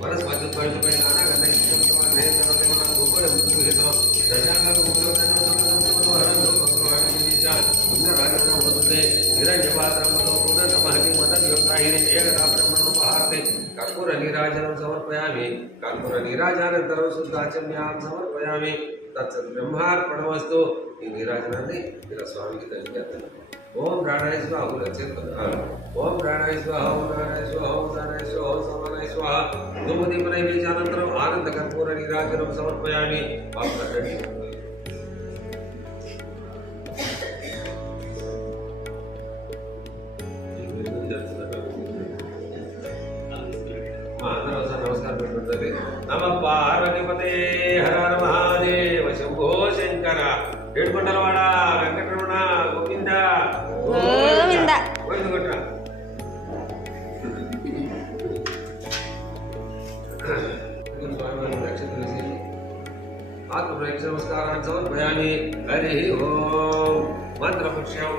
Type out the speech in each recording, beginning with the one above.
Waras wajib baju kain anak karena itu teman-teman saya teman-teman gubernur yang betul itu dajangan gubernur dan teman-teman orang orang Indonesia benar ada orang betul kira jawab ramah gubernur sama hati mata di terakhir ini ya karena menopahati kakura nirajanam samarpayami kakura nirajanam terus sudacamyam samarpayami tatsat brahmar pranamastu ini nirajanam ini kita Swami kita ingatkan. Om Pranaya Swaha Om Pranaya Swaha Om Pranaya Swaha Om Pranaya Swaha Om Samanaya Swaha Dhumati Panay Vijanantaram Ananda Karpura Nirajanam Samarpayami Bhakta Ready Namaskar Bhakta Nama Parvati Pate Har Har Mahadeva Shambho Shankara Edmandalavada Venkatramana Govinda Govinda Govinda Namaskaran Samarpayami Harihi Om Mantra Puksham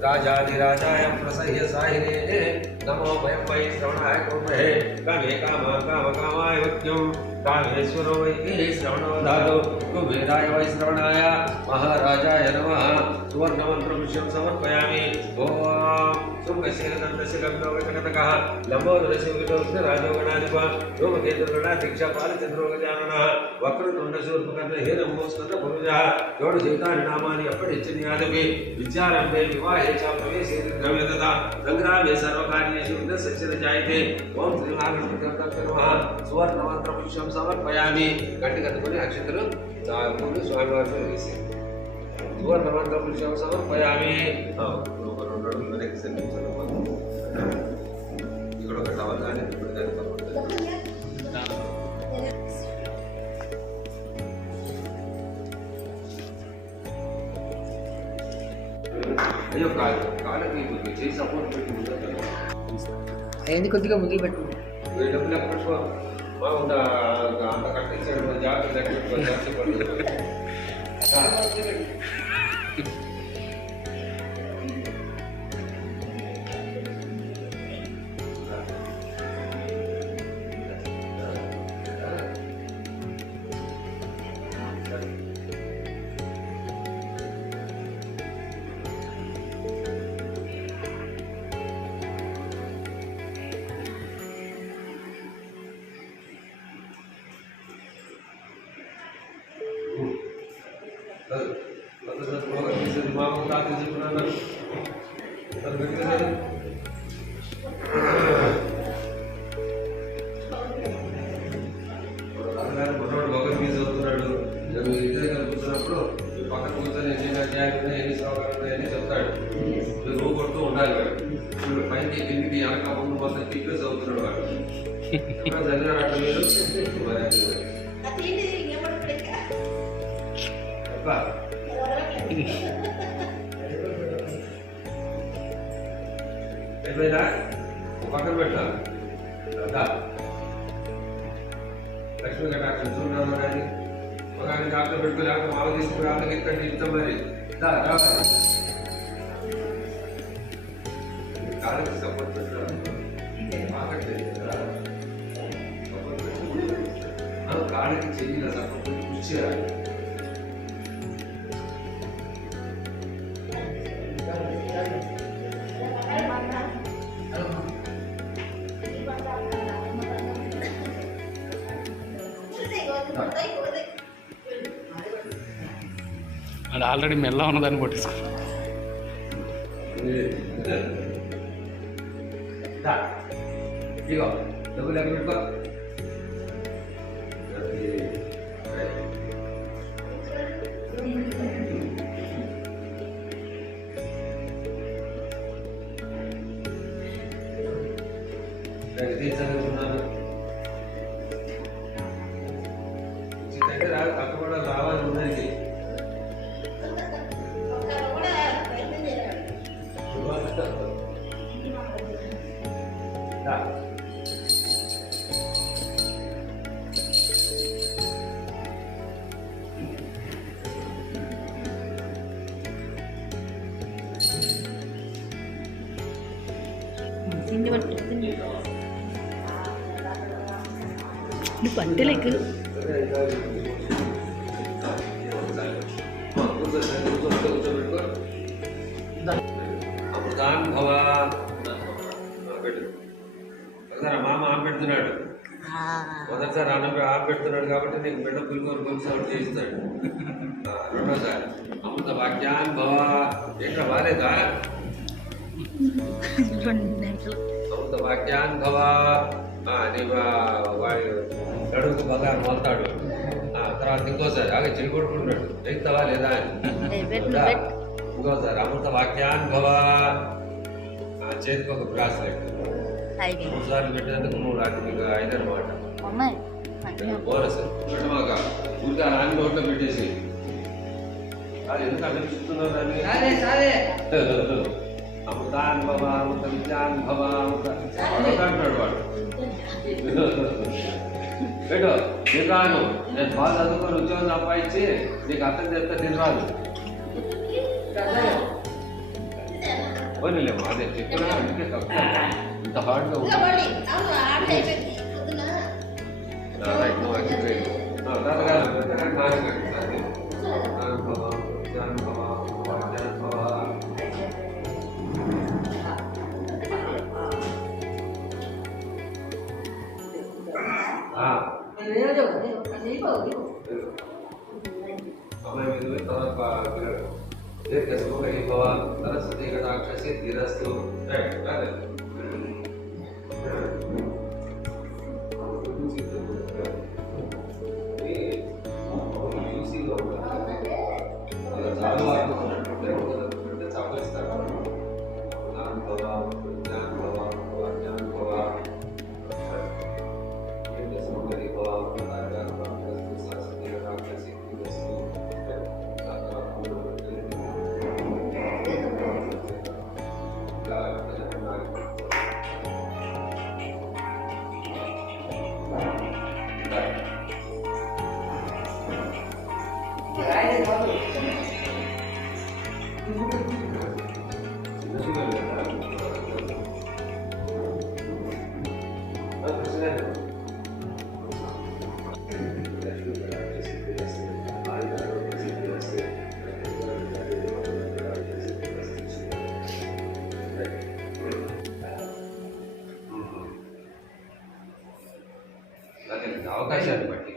Rajadhirajayam Prasahya Sahine Namo Bhayam Vai Sravanaya Kurmahe Kame Kama Kama Kamaya Vakyam Kameshwaro Vai Sravana Dhatu Kuberaya Vai Sravanaya Maharajaya Namaha Suvarna Mantra Puksham Samarpayami Om Sumkasya Nandasya Gabna Vakatakaha Lambodharasya Vitosya Rajoganadipa Romaketurgana Diksha Palichandro Gajanana Vakratunda Surpakanda Hiram Mostata Puruja Yoda Jitani Namani Apadichani Adavi Vicharambe Vivahe Chapravesi Gavedata Sangrame Sarvakariyesu Inda Sachira Jayate Om Sri Mahaviष्णु Namaha Suvarna Mantra Puksham Samarpayami Gatti Katukoni Akshataru Chakuru Swamivaru Risi Suvarna Mantra Puksham Samarpayami ఇక్కడ ఒక tower కానీ ఇప్పుడు కానీ అయ్యో కాళ్ళకి చేసి support పెట్టి అయింది కొద్దిగా ముందుకు పెట్టు డబ్బులు ఎప్పుడు బాగుందా అంత కట్టించాడు జాగ్రత్త కూర్చున్నప్పుడు పక్కన కూర్చొని ఎన్ని అధ్యాయులు ఎన్ని శ్లోకాలు ఉన్నాయని చెప్తాడు. నువ్వు కొడుతూ ఉండాలి వాడు. ఇప్పుడు పైకి కిందికి వెనక ముందు మొత్తం టీచర్స్ అవుతున్నాడు వాడు. చదివారు అట్లా మీరు అయిపోయిందా పక్కన పెట్టాలి. లక్ష్మీ కటాక్షం చూడడం కానీ ఒక డాక్టర్ పెట్టుకోలేక మాల తీసుకుని వాళ్ళకి ఇక్కడ ఇస్తాం మరి కాళ్ళకి సపోర్ట్ పెట్టాలి. కాళ్ళకి చెయ్యి సపోర్ట్ పెట్టి కృషి చేయాలి. అది ఆల్రెడీ మెల్ల ఉన్నదాన్ని పట్టించుకో. ఇగో డబ్బులు లెక్క పెట్టుకో చదువుకున్నాను అయితే రాదు పక్క కూడా రావాలి ఉన్నది తిండి పట్టు తిండి నువ్వు పట్టలేకు అమృతాన్ భవ పెట్టు ఒకసారి మామ ఆమె పెడుతున్నాడు మొదటిసారి ఆమె పెడుతున్నాడు కాబట్టి నీకు బిడ్డ పులిగోరు పులిసోడు చేయిస్తాడు రెండోసారి అమృత వాక్యాన్ భవ ఎక్కడ బాలేదా అమృత వాక్యాన్ భవ నీ వాడు గడువుకు బంగారం మొలతాడు తర్వాత ఇంకోసారి ఆగే చెవి కొట్టుకుంటున్నాడు చెప్తావా లేదా అని ఇంకోసారి అమృత వాక్యాన్ భవ చేతికి ఒక బ్రాస్లెట్ 3 సార్లు పెట్టినందుకు 3 మీకు 5 అన్నమాట బోనస్ పెట్టమాక ఊరికే రాని నోట్లో పెట్టేసి అది ఎందుకు అనిపిస్తున్నారు దాన్ని అమృతాన్ భవ అమృత విద్యాన్ భవ అమృత అంటున్నాడు వాడు పెట్టు తినరాను నేను బాగా చదువుకొని ఉద్యోగం సంపాదించి నీకు అర్థం చేస్తే తినరాదు పోనీలేము అదే చెప్పినా అందుకే తక్కువ ఇంత హార్డ్గా ఉంది రైట్ నువ్వు ఎక్స్ప్లెయిన్ తాతగారు దీర్ఘసుఖీ భవ సరస్వతీ కటాక్షసి ధీరస్తు అవకాశాన్ని బట్టి